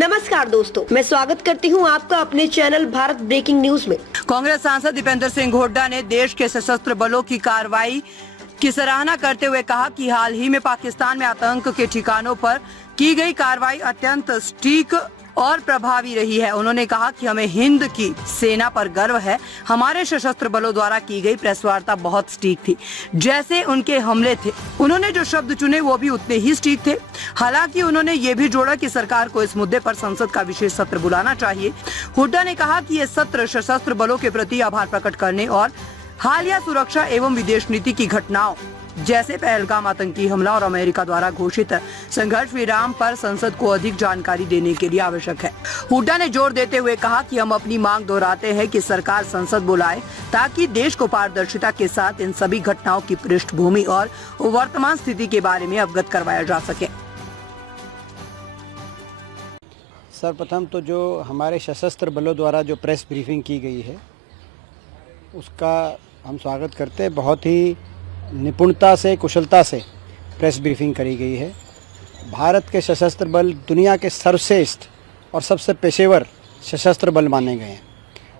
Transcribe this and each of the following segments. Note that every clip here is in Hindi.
नमस्कार दोस्तों, मैं स्वागत करती हूं आपका अपने चैनल भारत ब्रेकिंग न्यूज में। कांग्रेस सांसद दीपेंद्र सिंह हुड्डा ने देश के सशस्त्र बलों की कार्रवाई की सराहना करते हुए कहा कि हाल ही में पाकिस्तान में आतंक के ठिकानों पर की गई कार्रवाई अत्यंत सटीक और प्रभावी रही है। उन्होंने कहा कि हमें हिंद की सेना पर गर्व है। हमारे सशस्त्र बलों द्वारा की गई प्रेस वार्ता बहुत सटीक थी। जैसे उनके हमले थे, उन्होंने जो शब्द चुने वो भी उतने ही सटीक थे। हालांकि उन्होंने ये भी जोड़ा कि सरकार को इस मुद्दे पर संसद का विशेष सत्र बुलाना चाहिए। हुड्डा ने कहा कि ये सत्र सशस्त्र बलों के प्रति आभार प्रकट करने और हालिया सुरक्षा एवं विदेश नीति की घटनाओं जैसे पहलगाम आतंकी हमला और अमेरिका द्वारा घोषित संघर्ष विराम पर संसद को अधिक जानकारी देने के लिए आवश्यक है। हुड्डा ने जोर देते हुए कहा कि हम अपनी मांग दोहराते हैं कि सरकार संसद बुलाए ताकि देश को पारदर्शिता के साथ इन सभी घटनाओं की पृष्ठभूमि और वर्तमान स्थिति के बारे में अवगत करवाया जा सके। सर्वप्रथम तो जो हमारे सशस्त्र बलों द्वारा जो प्रेस ब्रीफिंग की गई है उसका हम स्वागत करते हैं। बहुत ही निपुणता से, कुशलता से प्रेस ब्रीफिंग करी गई है। भारत के सशस्त्र बल दुनिया के सर्वश्रेष्ठ और सबसे पेशेवर सशस्त्र बल माने गए हैं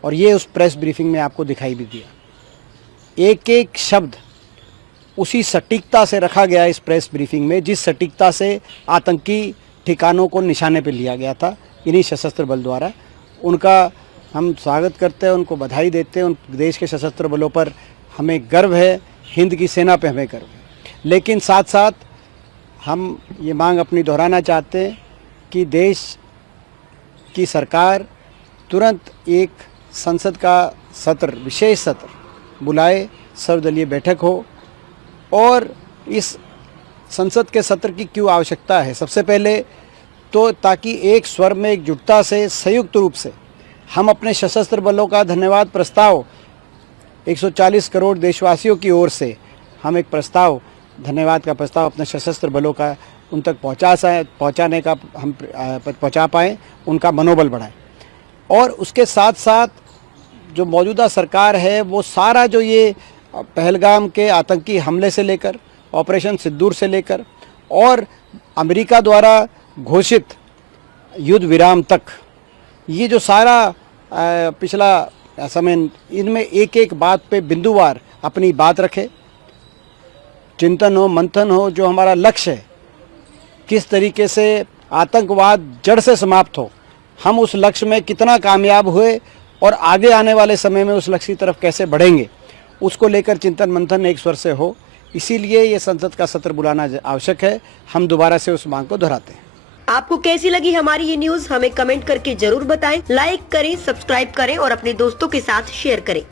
और ये उस प्रेस ब्रीफिंग में आपको दिखाई भी दिया। एक एक शब्द उसी सटीकता से रखा गया इस प्रेस ब्रीफिंग में जिस सटीकता से आतंकी ठिकानों को निशाने पर लिया गया था इन्हीं सशस्त्र बल द्वारा। उनका हम स्वागत करते हैं, उनको बधाई देते हैं। उन देश के सशस्त्र बलों पर हमें गर्व है, हिंद की सेना पे हमें गर्व है। लेकिन साथ साथ हम ये मांग अपनी दोहराना चाहते हैं कि देश की सरकार तुरंत एक संसद का सत्र, विशेष सत्र बुलाए, सर्वदलीय बैठक हो। और इस संसद के सत्र की क्यों आवश्यकता है? सबसे पहले तो ताकि एक स्वर में, एकजुटता से, संयुक्त रूप से हम अपने सशस्त्र बलों का धन्यवाद प्रस्ताव 140 करोड़ देशवासियों की ओर से हम एक प्रस्ताव, धन्यवाद का प्रस्ताव अपने सशस्त्र बलों का उन तक पहुंचाने का हम पहुंचा पाएँ, उनका मनोबल बढ़ाएं। और उसके साथ साथ जो मौजूदा सरकार है वो सारा जो ये पहलगाम के आतंकी हमले से लेकर, ऑपरेशन सिंदूर से लेकर और अमेरिका द्वारा घोषित युद्ध विराम तक, ये जो सारा पिछला समय, इनमें एक एक बात पे बिंदुवार अपनी बात रखे, चिंतन हो, मंथन हो। जो हमारा लक्ष्य है, किस तरीके से आतंकवाद जड़ से समाप्त हो, हम उस लक्ष्य में कितना कामयाब हुए और आगे आने वाले समय में उस लक्ष्य की तरफ कैसे बढ़ेंगे, उसको लेकर चिंतन मंथन एक स्वर से हो। इसीलिए ये संसद का सत्र बुलाना आवश्यक है। हम दोबारा से उस मांग को दोहराते हैं। आपको कैसी लगी हमारी ये न्यूज हमें कमेंट करके जरूर बताएं। लाइक करें, सब्सक्राइब करें और अपने दोस्तों के साथ शेयर करें।